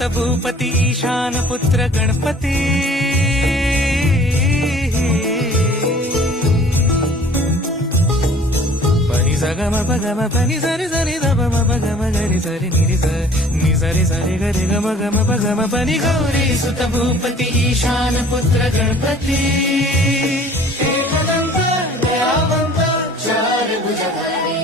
सुत भूपती ईशान पुत्र गणपती पनी सगम पगम पनी सरी सरी दम पगम गरी सरी निरी नि सरी सरी गरी गम गम पगम पनी गौरी सुत भूपती ईशान पुत्र गणपती एकदंत दयावंत चार भुजधारी